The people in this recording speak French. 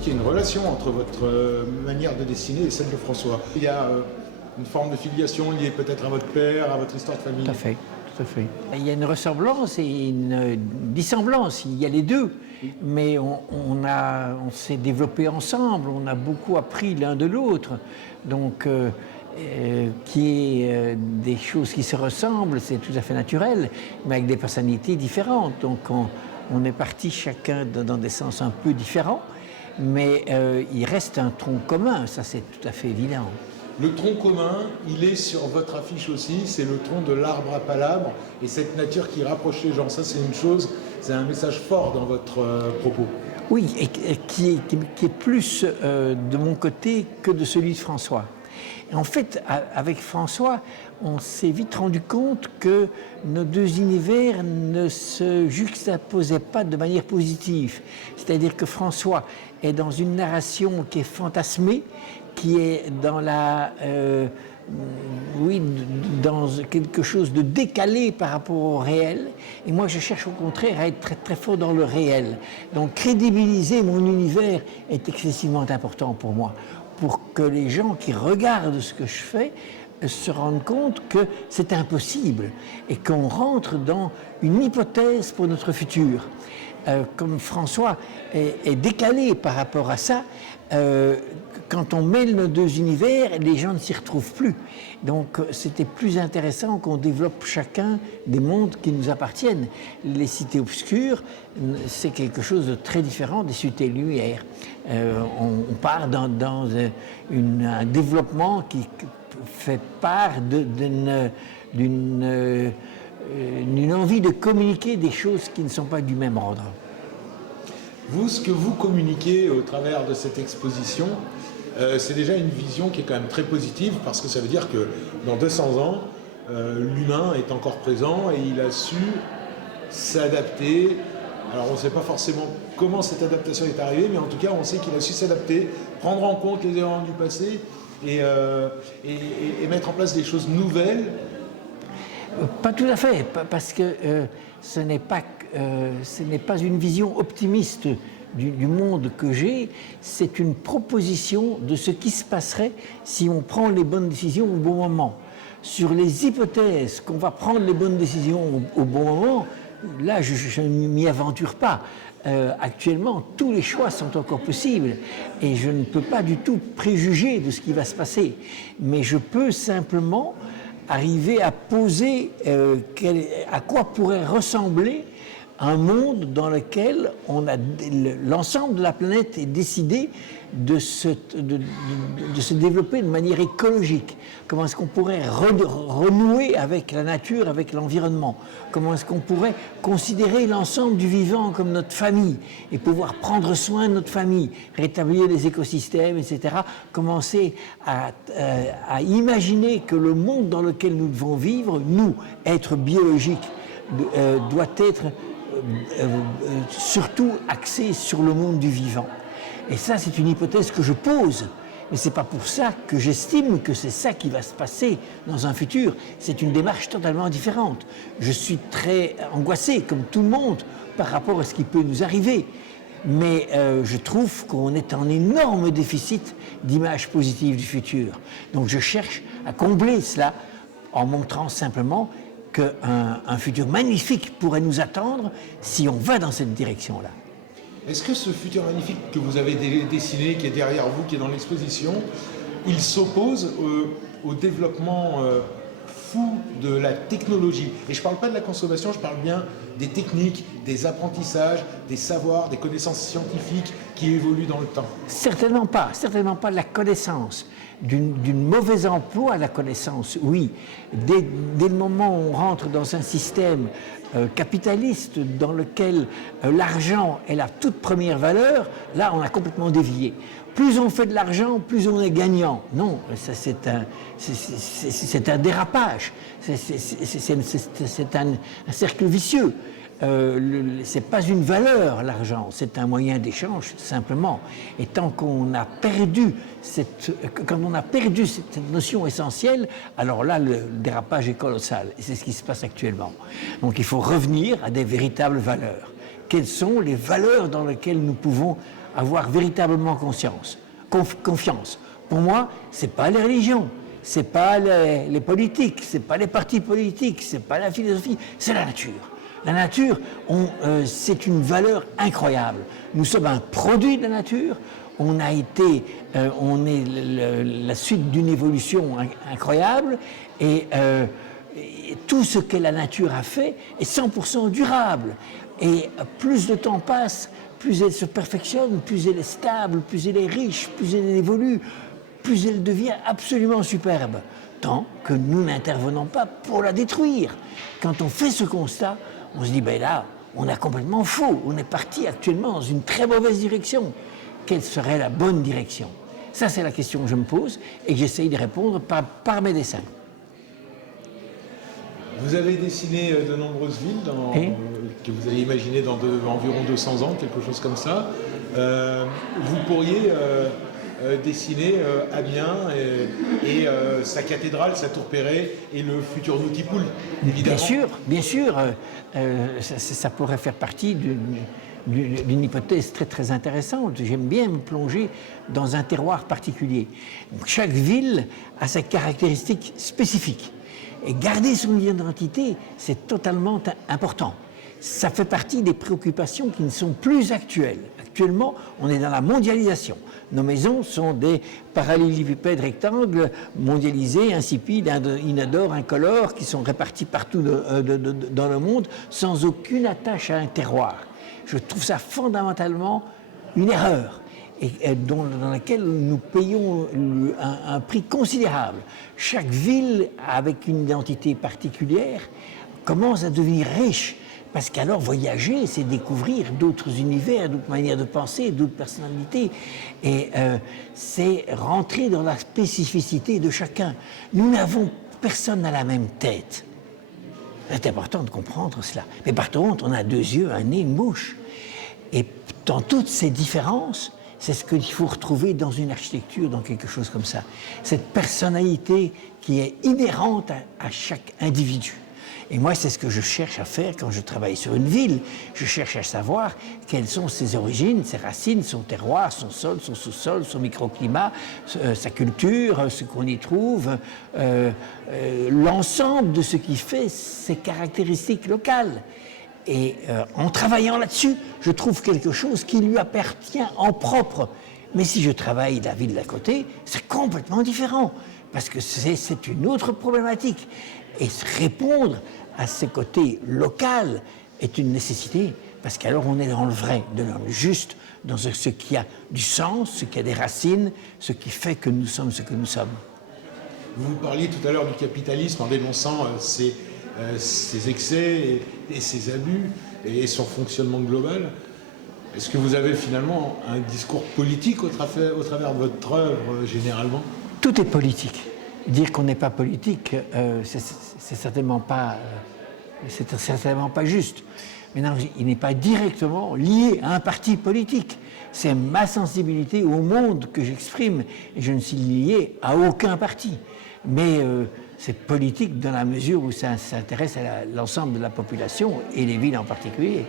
qu'il y a une relation entre votre manière de dessiner et celle de François. Il y a une forme de filiation liée peut-être à votre père, à votre histoire de famille. Tout à fait, tout à fait. Il y a une ressemblance et une dissemblance, il y a les deux. Mais on s'est développé ensemble, on a beaucoup appris l'un de l'autre. Donc, qui est des choses qui se ressemblent, c'est tout à fait naturel, mais avec des personnalités différentes. Donc, on est partis chacun dans des sens un peu différents, mais il reste un tronc commun, ça c'est tout à fait évident. Le tronc commun, il est sur votre affiche aussi, c'est le tronc de l'arbre à palabre et cette nature qui rapproche les gens. Ça, c'est une chose, c'est un message fort dans votre propos. Oui, et qui est plus de mon côté que de celui de François. Et en fait, avec François, on s'est vite rendu compte que nos deux univers ne se juxtaposaient pas de manière positive. C'est-à-dire que François est dans une narration qui est fantasmée, qui est dans dans quelque chose de décalé par rapport au réel. Et moi, je cherche au contraire à être très, très fort dans le réel. Donc, crédibiliser mon univers est excessivement important pour moi, pour que les gens qui regardent ce que je fais se rendent compte que c'est impossible et qu'on rentre dans une hypothèse pour notre futur. Comme François est décalé par rapport à ça, quand on mêle nos deux univers, les gens ne s'y retrouvent plus. Donc c'était plus intéressant qu'on développe chacun des mondes qui nous appartiennent. Les cités obscures, c'est quelque chose de très différent des cités lumières. On part dans un développement qui fait part d'une envie de communiquer des choses qui ne sont pas du même ordre. Vous, ce que vous communiquez au travers de cette exposition, c'est déjà une vision qui est quand même très positive parce que ça veut dire que dans 200 ans, l'humain est encore présent et il a su s'adapter. Alors on ne sait pas forcément comment cette adaptation est arrivée, mais en tout cas on sait qu'il a su s'adapter, prendre en compte les erreurs du passé et mettre en place des choses nouvelles. Pas tout à fait, parce que ce n'est pas une vision optimiste du monde que j'ai, c'est une proposition de ce qui se passerait si on prend les bonnes décisions au bon moment. Sur les hypothèses qu'on va prendre les bonnes décisions au bon moment, là je ne m'y aventure pas. Actuellement, tous les choix sont encore possibles et je ne peux pas du tout préjuger de ce qui va se passer. Mais je peux simplement arriver à poser à quoi pourrait ressembler un monde dans lequel l'ensemble de la planète est décidé de se développer de manière écologique. Comment est-ce qu'on pourrait renouer avec la nature, avec l'environnement? Comment est-ce qu'on pourrait considérer l'ensemble du vivant comme notre famille et pouvoir prendre soin de notre famille, rétablir les écosystèmes, etc. Commencer à imaginer que le monde dans lequel nous devons vivre, nous, êtres biologiques, doit être surtout axé sur le monde du vivant. Et ça, c'est une hypothèse que je pose. Mais ce n'est pas pour ça que j'estime que c'est ça qui va se passer dans un futur. C'est une démarche totalement différente. Je suis très angoissé, comme tout le monde, par rapport à ce qui peut nous arriver. Mais je trouve qu'on est en énorme déficit d'image positive du futur. Donc je cherche à combler cela en montrant simplement qu'un futur magnifique pourrait nous attendre si on va dans cette direction-là. Est-ce que ce futur magnifique que vous avez dessiné, qui est derrière vous, qui est dans l'exposition, il s'oppose au développement fou de la technologie? Et je ne parle pas de la consommation, je parle bien des techniques, des apprentissages, des savoirs, des connaissances scientifiques qui évoluent dans le temps. Certainement pas la connaissance. D'une mauvaise emploi à la connaissance, oui. Dès le moment où on rentre dans un système capitaliste dans lequel l'argent est la toute première valeur, là on a complètement dévié. Plus on fait de l'argent, plus on est gagnant. Non, ça c'est un dérapage, c'est un cercle vicieux. C'est pas une valeur, l'argent, c'est un moyen d'échange, simplement. Et tant qu'on a perdu cette notion essentielle, alors là, le dérapage est colossal. Et c'est ce qui se passe actuellement. Donc il faut revenir à des véritables valeurs. Quelles sont les valeurs dans lesquelles nous pouvons avoir véritablement confiance. Pour moi, ce n'est pas les religions, ce n'est pas les politiques, ce n'est pas les partis politiques, ce n'est pas la philosophie, c'est la nature. La nature, c'est une valeur incroyable. Nous sommes un produit de la nature. On est la suite d'une évolution incroyable et tout ce que la nature a fait est 100% durable. Et plus le temps passe, plus elle se perfectionne, plus elle est stable, plus elle est riche, plus elle évolue, plus elle devient absolument superbe. Tant que nous n'intervenons pas pour la détruire. Quand on fait ce constat, on se dit, ben là, on a complètement faux. On est parti actuellement dans une très mauvaise direction. Quelle serait la bonne direction? Ça, c'est la question que je me pose et que j'essaye de répondre par mes dessins. Vous avez dessiné de nombreuses villes que vous avez imaginées dans environ 200 ans, quelque chose comme ça. Vous pourriez dessiner Amiens et sa cathédrale, sa tour Perret et le futur Nottipool, évidemment. Bien sûr. Ça pourrait faire partie d'une hypothèse très très intéressante. J'aime bien me plonger dans un terroir particulier. Donc, chaque ville a ses caractéristiques spécifiques. Et garder son identité, c'est totalement important. Ça fait partie des préoccupations qui ne sont plus actuelles. Actuellement, on est dans la mondialisation. Nos maisons sont des parallélépipèdes rectangles mondialisés, insipides, inodores, incolores, qui sont répartis partout dans le monde, sans aucune attache à un terroir. Je trouve ça fondamentalement une erreur, et dans laquelle nous payons un prix considérable. Chaque ville, avec une identité particulière, commence à devenir riche. Parce qu'alors, voyager, c'est découvrir d'autres univers, d'autres manières de penser, d'autres personnalités. Et c'est rentrer dans la spécificité de chacun. Nous n'avons personne à la même tête. C'est important de comprendre cela. Mais par contre, on a 2 yeux, un nez, une bouche. Et dans toutes ces différences, c'est ce qu'il faut retrouver dans une architecture, dans quelque chose comme ça. Cette personnalité qui est inhérente à chaque individu. Et moi, c'est ce que je cherche à faire quand je travaille sur une ville. Je cherche à savoir quelles sont ses origines, ses racines, son terroir, son sol, son sous-sol, son microclimat, sa culture, ce qu'on y trouve, l'ensemble de ce qui fait ses caractéristiques locales. Et en travaillant là-dessus, je trouve quelque chose qui lui appartient en propre. Mais si je travaille la ville d'à côté, c'est complètement différent, parce que c'est une autre problématique. Et répondre à ce côté local est une nécessité, parce qu'alors on est dans le vrai, dans le juste, dans ce qui a du sens, ce qui a des racines, ce qui fait que nous sommes ce que nous sommes. Vous parliez tout à l'heure du capitalisme en dénonçant ses excès et ses abus et son fonctionnement global. Est-ce que vous avez finalement un discours politique au travers de votre œuvre généralement? Tout est politique. Dire qu'on n'est pas politique, c'est certainement pas juste. Maintenant, il n'est pas directement lié à un parti politique. C'est ma sensibilité au monde que j'exprime et je ne suis lié à aucun parti. Mais c'est politique dans la mesure où ça s'intéresse à l'ensemble de la population et les villes en particulier.